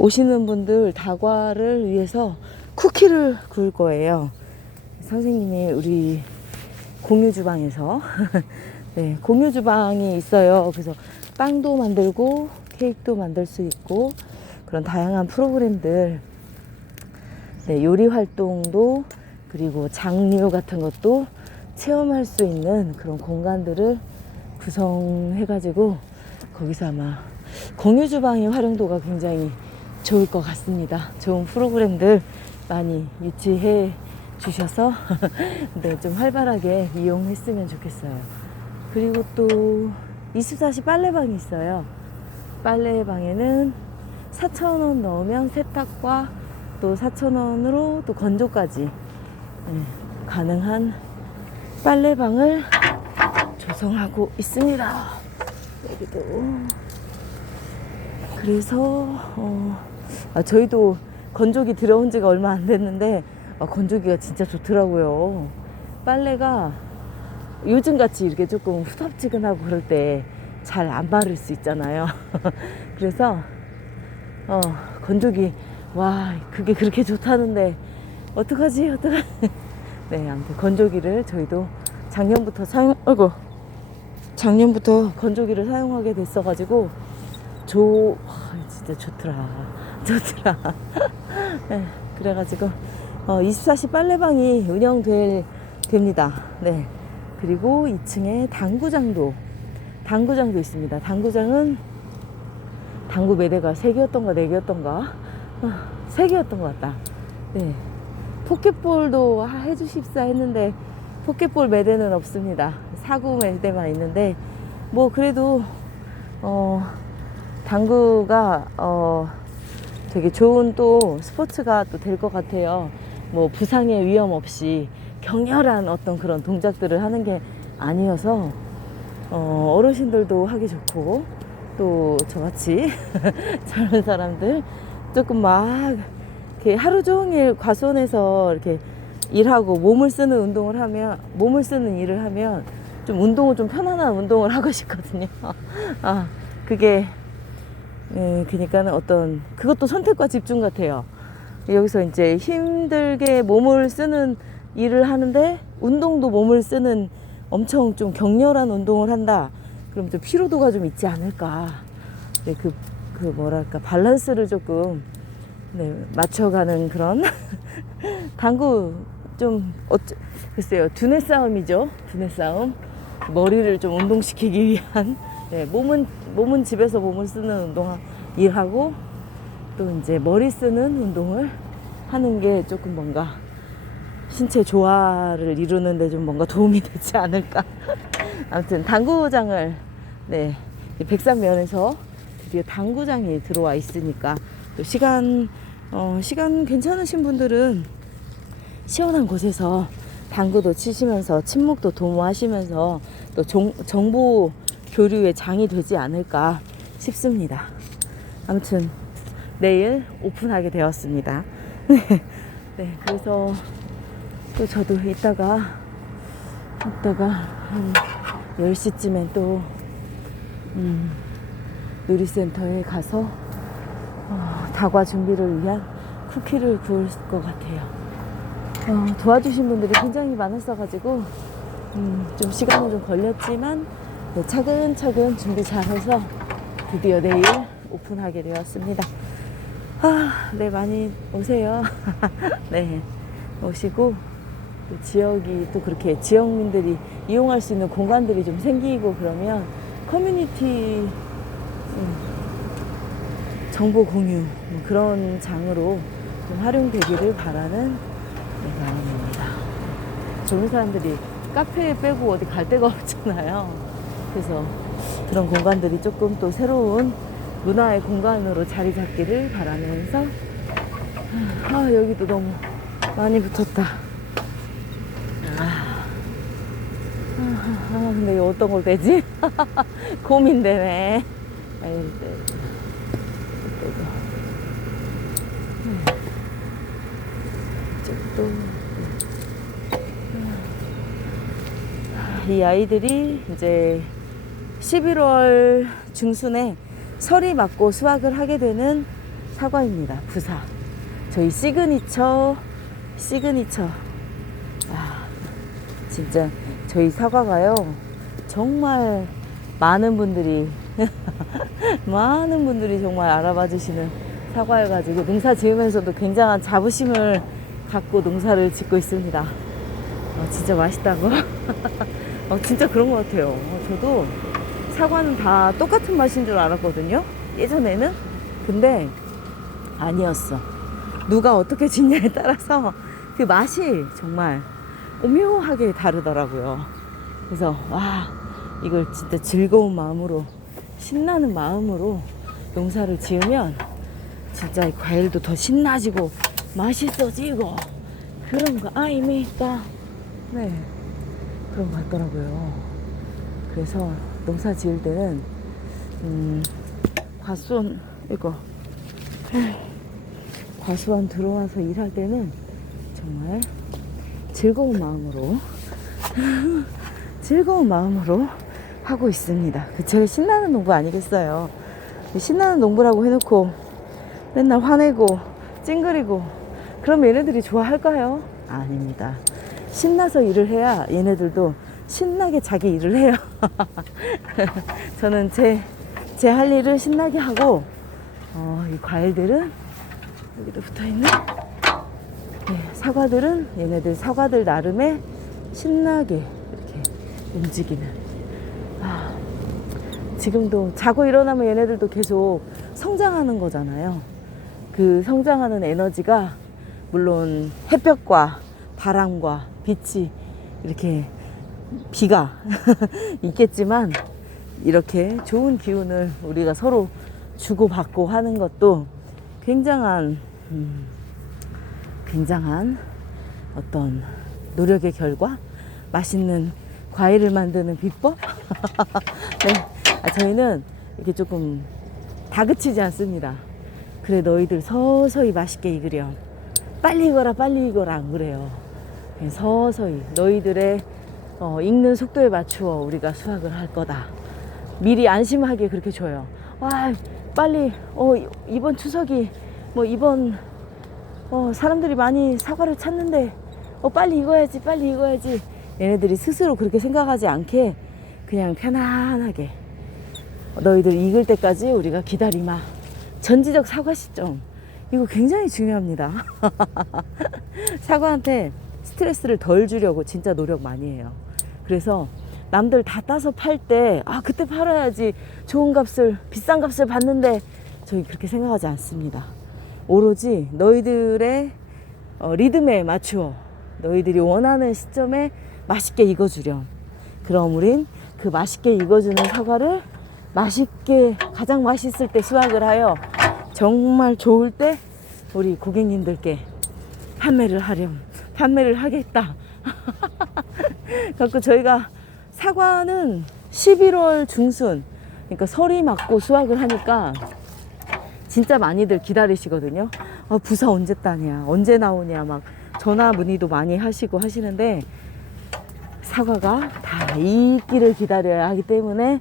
오시는 분들 다과를 위해서 쿠키를 구울 거예요. 선생님이 우리 공유 주방에서 네, 공유 주방이 있어요. 그래서 빵도 만들고 케이크도 만들 수 있고 그런 다양한 프로그램들 네, 요리 활동도 그리고 장류 같은 것도 체험할 수 있는 그런 공간들을 구성해가지고 거기서 아마 공유 주방의 활용도가 굉장히 좋을 것 같습니다. 좋은 프로그램들 많이 유치해 주셔서 네, 좀 활발하게 이용했으면 좋겠어요. 그리고 또 24시 빨래방이 있어요. 빨래방에는 4,000원 넣으면 세탁과 또 4,000원으로 또 건조까지 네, 가능한 빨래방을 조성하고 있습니다. 여기도. 그래서, 어, 아, 저희도 건조기 들어온 지가 얼마 안 됐는데, 아, 건조기가 진짜 좋더라고요. 빨래가 요즘 같이 이렇게 조금 후덥지근하고 그럴 때 잘 안 바를 수 있잖아요. 그래서, 어, 건조기, 와, 그게 그렇게 좋다는데, 어떡하지, 어떡하지. 네, 아무튼 건조기를 저희도 작년부터 사용, 아이고, 작년부터 건조기를 사용하게 됐어가지고, 조, 와, 진짜 좋더라. 좋더라. 네, 그래가지고, 어, 24시 빨래방이 운영될, 됩니다. 네. 그리고 2층에 당구장도, 당구장도 있습니다. 당구장은 당구 매대가 3개였던가 4개였던가, 어, 3개였던 것 같다. 네. 포켓볼도 아, 해주십사 했는데, 포켓볼 매대는 없습니다. 사구 매대만 있는데, 뭐, 그래도, 어, 당구가, 어, 되게 좋은 또 스포츠가 또 될 것 같아요. 뭐, 부상의 위험 없이 격렬한 어떤 그런 동작들을 하는 게 아니어서, 어, 어르신들도 하기 좋고, 또 저같이 젊은 사람들 조금 막 이렇게 하루 종일 과수원에서 이렇게 일하고 몸을 쓰는 운동을 하면 몸을 쓰는 일을 하면 좀 운동을 좀 편안한 운동을 하고 싶거든요. 아 그게 네, 그러니까는 어떤 그것도 선택과 집중 같아요. 여기서 이제 힘들게 몸을 쓰는 일을 하는데 운동도 몸을 쓰는 엄청 좀 격렬한 운동을 한다. 그럼 좀 피로도가 좀 있지 않을까. 네, 그, 그 뭐랄까 밸런스를 조금 네, 맞춰가는 그런 당구 좀 어쩌, 글쎄요 두뇌 싸움이죠 두뇌 싸움 머리를 좀 운동시키기 위한 네, 몸은 몸은 집에서 몸을 쓰는 운동 일하고 또 이제 머리 쓰는 운동을 하는 게 조금 뭔가 신체 조화를 이루는데 좀 뭔가 도움이 되지 않을까. 아무튼 당구장을 네 백산면에서 드디어 당구장이 들어와 있으니까 또 시간 어, 시간 괜찮으신 분들은 시원한 곳에서 당구도 치시면서 침묵도 도모하시면서 또 정, 정보 교류의 장이 되지 않을까 싶습니다. 아무튼 내일 오픈하게 되었습니다. 네, 그래서 또 저도 이따가 이따가 한 10시쯤에 또 음, 놀이센터에 가서 어, 다과 준비를 위한 쿠키를 구울 것 같아요. 어, 도와주신 분들이 굉장히 많았어가지고 음, 좀 시간은 좀 걸렸지만 네, 차근차근 준비 잘해서 드디어 내일 오픈하게 되었습니다. 아, 네 많이 오세요. 네 오시고 또 지역이 또 그렇게 지역민들이 이용할 수 있는 공간들이 좀 생기고 그러면 커뮤니티 음, 정보 공유 뭐 그런 장으로 좀 활용되기를 바라는 네, 마음입니다. 젊은 사람들이 카페 빼고 어디 갈 데가 없잖아요. 그래서 그런 공간들이 조금 또 새로운 문화의 공간으로 자리 잡기를 바라면서 아 여기도 너무 많이 붙었다. 아, 아, 아, 근데 어떤 걸 빼지? 고민되네. 음. 이쪽도. 이 아이들이 이제 11월 중순에 설이 맞고 수학을 하게 되는 사과입니다. 부사. 저희 시그니처, 시그니처. 아, 진짜 저희 사과가요. 정말 많은 분들이, 많은 분들이 정말 알아봐 주시는 사과여가지고 농사 지으면서도 굉장한 자부심을 갖고 농사를 짓고 있습니다. 어, 진짜 맛있다고? 어, 진짜 그런 것 같아요. 어, 저도 사과는 다 똑같은 맛인 줄 알았거든요. 예전에는. 근데 아니었어. 누가 어떻게 짓냐에 따라서 그 맛이 정말 오묘하게 다르더라고요. 그래서 와 이걸 진짜 즐거운 마음으로 신나는 마음으로 농사를 지으면 진짜 이 과일도 더 신나지고 맛있어지고 그런 거 아닙니까? 네 그런 것 같더라고요. 그래서 농사 지을 때는 음, 과수원 이거 과수원 들어와서 일할 때는 정말 즐거운 마음으로 즐거운 마음으로 하고 있습니다. 그 제가 신나는 농부 아니겠어요. 신나는 농부라고 해놓고 맨날 화내고 찡그리고 그럼 얘네들이 좋아할까요? 아닙니다. 신나서 일을 해야 얘네들도 신나게 자기 일을 해요. 저는 제, 제 할 일을 신나게 하고, 어, 이 과일들은 여기도 붙어 있네. 네, 사과들은 얘네들 사과들 나름의 신나게 이렇게 움직이는. 아, 지금도 자고 일어나면 얘네들도 계속 성장하는 거잖아요. 그 성장하는 에너지가 물론 햇볕과 바람과 빛이 이렇게 비가 있겠지만 이렇게 좋은 기운을 우리가 서로 주고받고 하는 것도 굉장한 음, 굉장한 어떤 노력의 결과 맛있는 과일을 만드는 비법? 네 아, 저희는 이렇게 조금 다그치지 않습니다. 그래 너희들 서서히 맛있게 익으렴. 빨리 익어라 빨리 익어라. 안 그래요. 그냥 서서히 너희들의 어, 읽는 속도에 맞추어 우리가 수학을 할 거다. 미리 안심하게 그렇게 줘요. 와, 빨리, 어, 이번 추석이, 뭐, 이번, 어, 사람들이 많이 사과를 찾는데, 어, 빨리 익어야지, 빨리 익어야지. 얘네들이 스스로 그렇게 생각하지 않게, 그냥 편안하게, 너희들 익을 때까지 우리가 기다리마. 전지적 사과 시점. 이거 굉장히 중요합니다. 사과한테 스트레스를 덜 주려고 진짜 노력 많이 해요. 그래서 남들 다 따서 팔 때, 아, 그때 팔아야지. 좋은 값을, 비싼 값을 받는데, 저희 그렇게 생각하지 않습니다. 오로지 너희들의 어, 리듬에 맞추어 너희들이 원하는 시점에 맛있게 익어주렴. 그럼 우린 그 맛있게 익어주는 사과를 맛있게, 가장 맛있을 때 수확을 하여 정말 좋을 때 우리 고객님들께 판매를 하렴. 판매를 하겠다. 그래서 저희가 사과는 11월 중순, 그러니까 설이 맞고 수확을 하니까 진짜 많이들 기다리시거든요. 아, 부사 언제 따냐, 언제 나오냐, 막 전화 문의도 많이 하시고 하시는데 사과가 다 익기를 기다려야 하기 때문에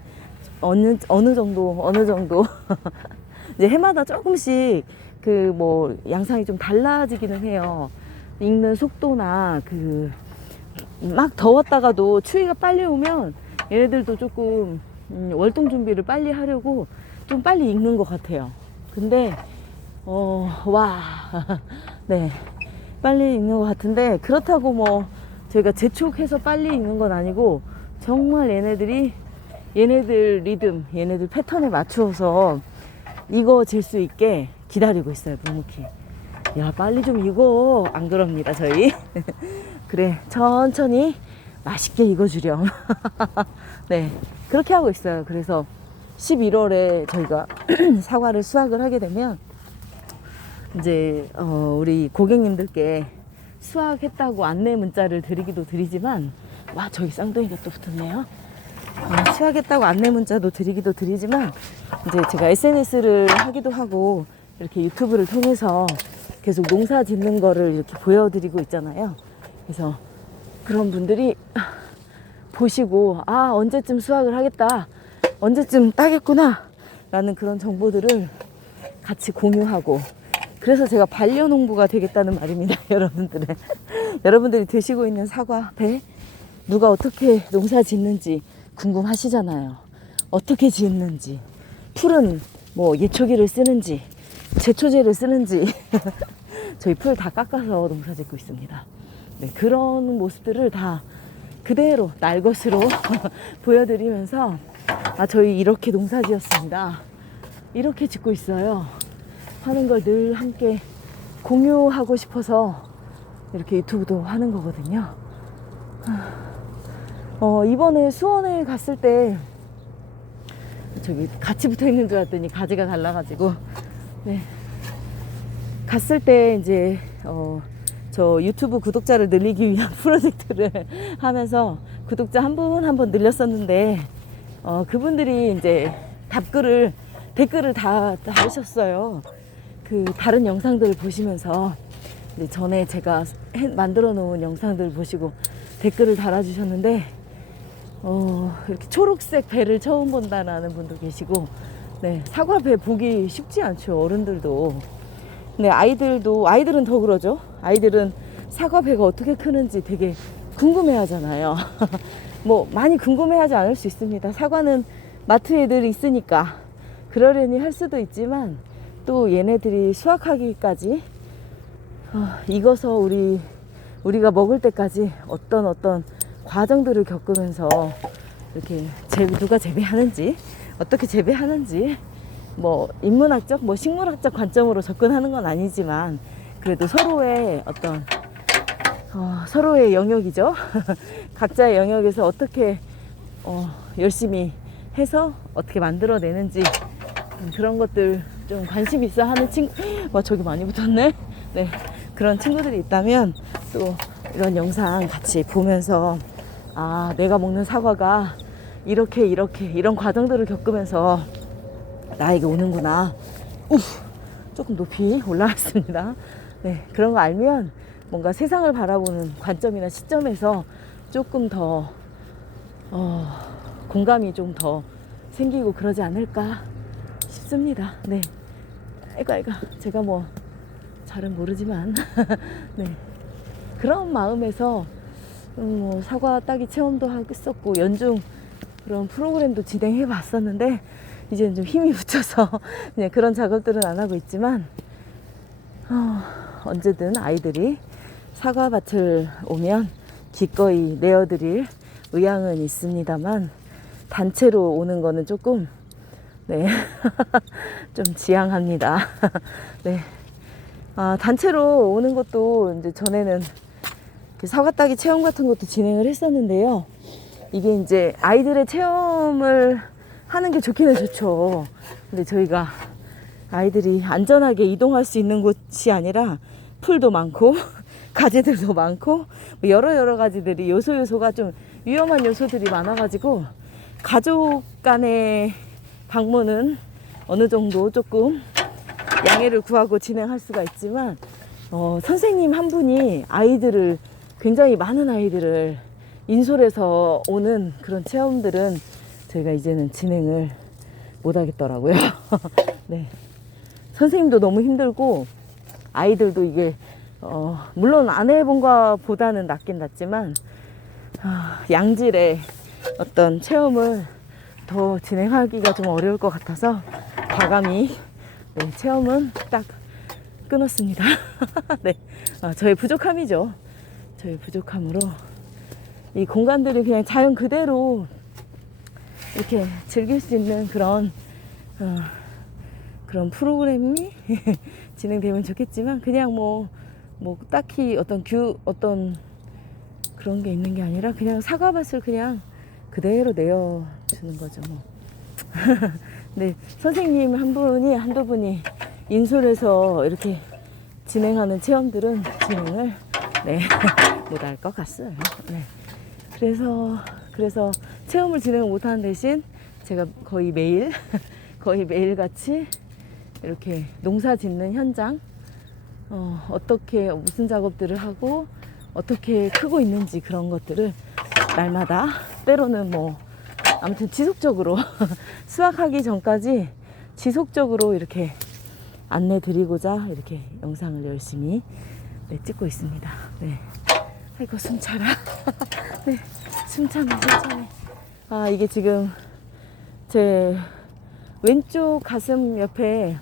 어느, 어느 정도, 어느 정도. 이제 해마다 조금씩 그 뭐 양상이 좀 달라지기는 해요. 익는 속도나 그 막 더웠다가도 추위가 빨리 오면 얘네들도 조금 음, 월동 준비를 빨리 하려고 좀 빨리 익는 것 같아요. 근데 어, 와, 네, 빨리 익는 것 같은데 그렇다고 뭐 저희가 재촉해서 빨리 익는 건 아니고 정말 얘네들이 얘네들 리듬, 얘네들 패턴에 맞추어서 익어질 수 있게 기다리고 있어요, 묵묵히. 야, 빨리 좀 익어. 안 그럽니다, 저희. 그래, 천천히 맛있게 익어주렴. 네, 그렇게 하고 있어요. 그래서 11월에 저희가 사과를 수확을 하게 되면 이제 어, 우리 고객님들께 수확했다고 안내 문자를 드리기도 드리지만 와 저기 쌍둥이가 또 붙었네요. 어, 수확했다고 안내 문자도 드리기도 드리지만 이제 제가 SNS를 하기도 하고 이렇게 유튜브를 통해서 계속 농사 짓는 거를 이렇게 보여드리고 있잖아요. 그래서 그런 분들이 보시고 아 언제쯤 수확을 하겠다 언제쯤 따겠구나 라는 그런 정보들을 같이 공유하고 그래서 제가 반려농부가 되겠다는 말입니다, 여러분들의. 여러분들이 드시고 있는 사과 배 누가 어떻게 농사 짓는지 궁금하시잖아요. 어떻게 짓는지 풀은 뭐 예초기를 쓰는지 제초제를 쓰는지 저희 풀 다 깎아서 농사 짓고 있습니다. 네, 그런 모습들을 다 그대로 날 것으로 보여드리면서 아 저희 이렇게 농사 지었습니다. 이렇게 짓고 있어요. 하는 걸 늘 함께 공유하고 싶어서 이렇게 유튜브도 하는 거거든요. 어, 이번에 수원에 갔을 때 저기 같이 붙어 있는 줄 알았더니 가지가 달라가지고 네. 갔을 때 이제 어, 저 유튜브 구독자를 늘리기 위한 프로젝트를 하면서 구독자 한분 한분 늘렸었는데 어, 그분들이 이제 답글을 댓글을 다 달으셨어요. 그 다른 영상들을 보시면서 전에 제가 해- 만들어 놓은 영상들 보시고 댓글을 달아주셨는데 어, 이렇게 초록색 배를 처음 본다라는 분도 계시고 네, 사과 배 보기 쉽지 않죠 어른들도 네, 아이들도 아이들은 더 그러죠. 아이들은 사과 배가 어떻게 크는지 되게 궁금해 하잖아요. 뭐 많이 궁금해 하지 않을 수 있습니다. 사과는 마트에 늘 있으니까 그러려니 할 수도 있지만 또 얘네들이 수확하기까지 어, 익어서 우리 우리가 먹을 때까지 어떤 어떤 과정들을 겪으면서 이렇게 재, 누가 재배하는지 어떻게 재배하는지 뭐 인문학적 뭐 식물학적 관점으로 접근하는 건 아니지만 그래도 서로의 어떤 어, 서로의 영역이죠 각자의 영역에서 어떻게 어, 열심히 해서 어떻게 만들어내는지 음, 그런 것들 좀 관심 있어 하는 친구 와 저기 많이 붙었네 네 그런 친구들이 있다면 또 이런 영상 같이 보면서 아 내가 먹는 사과가 이렇게 이렇게 이런 과정들을 겪으면서 나에게 오는구나. 우 조금 높이 올라왔습니다. 네, 그런 거 알면 뭔가 세상을 바라보는 관점이나 시점에서 조금 더 어, 공감이 좀 더 생기고 그러지 않을까 싶습니다. 네, 아이고 아이고 제가 뭐 잘은 모르지만. 네. 그런 마음에서 음, 뭐 사과 따기 체험도 했었고 연중 그런 프로그램도 진행해 봤었는데 이제는 좀 힘이 붙여서 그냥 그런 작업들은 안 하고 있지만 어, 언제든 아이들이 사과밭을 오면 기꺼이 내어드릴 의향은 있습니다만 단체로 오는 거는 조금 네. 좀 지양합니다. 네. 아, 단체로 오는 것도 이제 전에는 사과 따기 체험 같은 것도 진행을 했었는데요. 이게 이제 아이들의 체험을 하는 게 좋기는 좋죠. 근데 저희가 아이들이 안전하게 이동할 수 있는 곳이 아니라 풀도 많고 가지들도 많고 뭐 여러 여러 가지들이 요소 요소가 좀 위험한 요소들이 많아가지고 가족 간의 방문은 어느 정도 조금 양해를 구하고 진행할 수가 있지만 어, 선생님 한 분이 아이들을 굉장히 많은 아이들을 인솔해서 오는 그런 체험들은 저희가 이제는 진행을 못 하겠더라고요. 네. 선생님도 너무 힘들고 아이들도 이게 어, 물론 안 해본 것보다는 낫긴 낫지만 아, 양질의 어떤 체험을 더 진행하기가 좀 어려울 것 같아서 과감히 네, 체험은 딱 끊었습니다. 네, 아, 저의 부족함이죠. 저의 부족함으로 이 공간들이 그냥 자연 그대로 이렇게 즐길 수 있는 그런 어, 그런 프로그램이 진행되면 좋겠지만 그냥 뭐, 뭐 딱히 어떤 규 어떤 그런 게 있는 게 아니라 그냥 사과밭을 그냥 그대로 내어 주는 거죠 뭐. 네 선생님 한 분이 한두 분이 인솔해서 이렇게 진행하는 체험들은 진행을 네, 못할 것 같어요. 네. 그래서 그래서 체험을 진행을 못하는 대신 제가 거의 매일 거의 매일 같이 이렇게 농사 짓는 현장 어, 어떻게 무슨 작업들을 하고 어떻게 크고 있는지 그런 것들을 날마다 때로는 뭐 아무튼 지속적으로 수확하기 전까지 지속적으로 이렇게 안내 드리고자 이렇게 영상을 열심히 네, 찍고 있습니다. 네. 아이고 숨 차라. 네, 숨 차네, 숨 차네. 아 이게 지금 제 왼쪽 가슴 옆에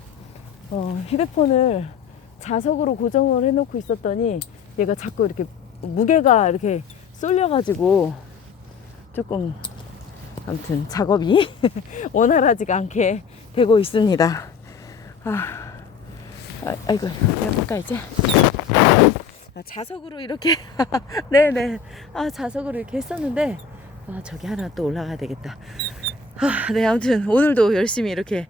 어, 휴대폰을 자석으로 고정을 해놓고 있었더니 얘가 자꾸 이렇게 무게가 이렇게 쏠려가지고 조금 아무튼 작업이 원활하지가 않게 되고 있습니다. 아, 아 아이고 해볼까 이제 아, 자석으로 이렇게 네네 아 자석으로 이렇게 했었는데 아 저기 하나 또 올라가야 되겠다. 아, 네 아무튼 오늘도 열심히 이렇게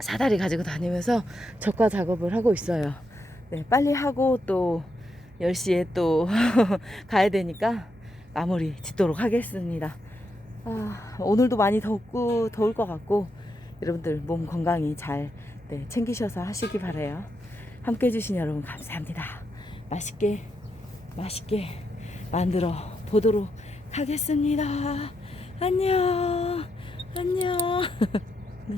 사다리 가지고 다니면서 적과 작업을 하고 있어요. 네, 빨리 하고 또 10시에 또 가야 되니까 마무리 짓도록 하겠습니다. 아, 오늘도 많이 덥고 더울 것 같고 여러분들 몸 건강히 잘 네, 챙기셔서 하시기 바래요. 함께 해주신 여러분 감사합니다. 맛있게 맛있게 만들어 보도록 하겠습니다. 안녕 안녕